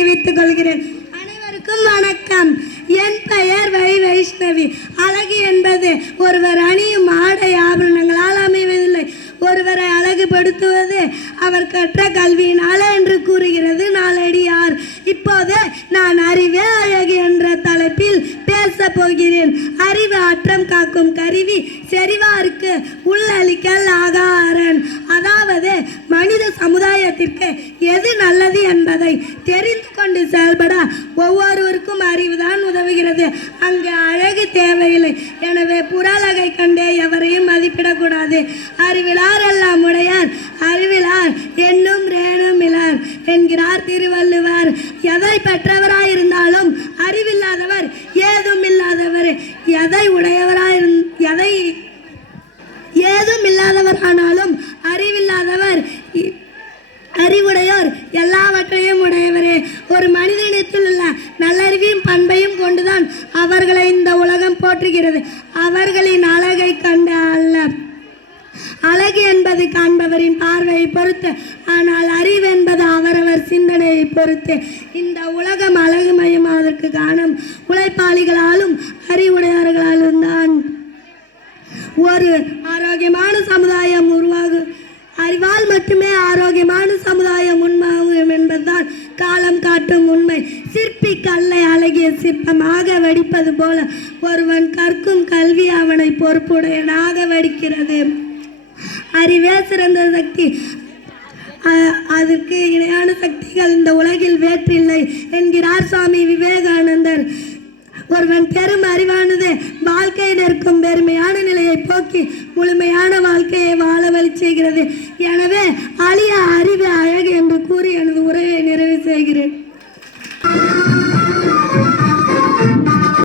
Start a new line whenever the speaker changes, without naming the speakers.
தெரிவித்துக் கொள்கிறேன் அனைவருக்கும் வணக்கம். என் பெயர் வை வைஷ்ணவி. அழகு என்பது ஒருவர் அணியும் ஆடை ஆபரணங்களால் அமைவதில்லை. ஒருவரை அழகுபடுத்துவது அவர் கற்ற கல்வியினால என்று கூறுகிறது நாளடியார். இப்போது நான் அறிவே அழகு என்ற தலைப்பில் பேச போகிறேன். அறிவு அற்றம் காக்கும் கருவி செறிவாருக்கு உள்ளளிக்கல் ஆகாரன். அதாவது மனித சமுதாயத்திற்கு எது நல்லது என்பதை தெரிந்து ஒவ்வொருவருக்கும் அறிவுதான் உதவுகிறது. அங்கு அழகு தேவையில்லை. எனவே புறலகை கண்டே எவரையும் மதிப்பிடக்கூடாது. அறிவிலார் எல்லாம் உடையார். அறிவிலார் என்னும் ரேணும் இலார் என்கிறார் திருவள்ளுவர். எதை பெற்றவராயிருந்தாலும் அறிவில்லாதவர் ஏதும் இல்லாதவர். எதை உடையவராயிரு எதை ஏதும் இல்லாதவர் கொண்டுதான் அவர்களை இந்த உலகம் போற்றுகிறது. அவர்களின் அழகை கண்டு அல்ல அழகு என்பது காண்பவரின் பார்வையை பொறுத்து ஆனால் அறிவு என்பது அவரவர் சிந்தனையை பொறுத்து. இந்த உலகம் அழகு மயமாவதற்கு காரணம் உழைப்பாளிகளாலும் அறிவுடையவர்களாலும் தான். ஒரு ஆரோக்கியமான சமுதாயம் உரு அறிவால் மட்டுமே ஆரோக்கியமான சமுதாயம் உண்மாகும் என்பதுதான் காட்டும் உண்மை. சிற்பி கல்லை அழகிய சிற்பமாக வடிப்பது போல ஒருவன் கற்கும் கல்வி அவனை பொறுப்புடையனாக வடிக்கிறது. அறிவே சிறந்த சக்தி. அதற்கு இணையான சக்திகள் இந்த உலகில் வேற்றில்லை என்கிறார் சுவாமி விவேகானந்தர். ஒருவன் பெரும் அறிவானது வாழ்க்கையில் இருக்கும் பெருமையான நிலையை போக்கி முழுமையான வாழ்க்கையை வாழ வழி செய்கிறது.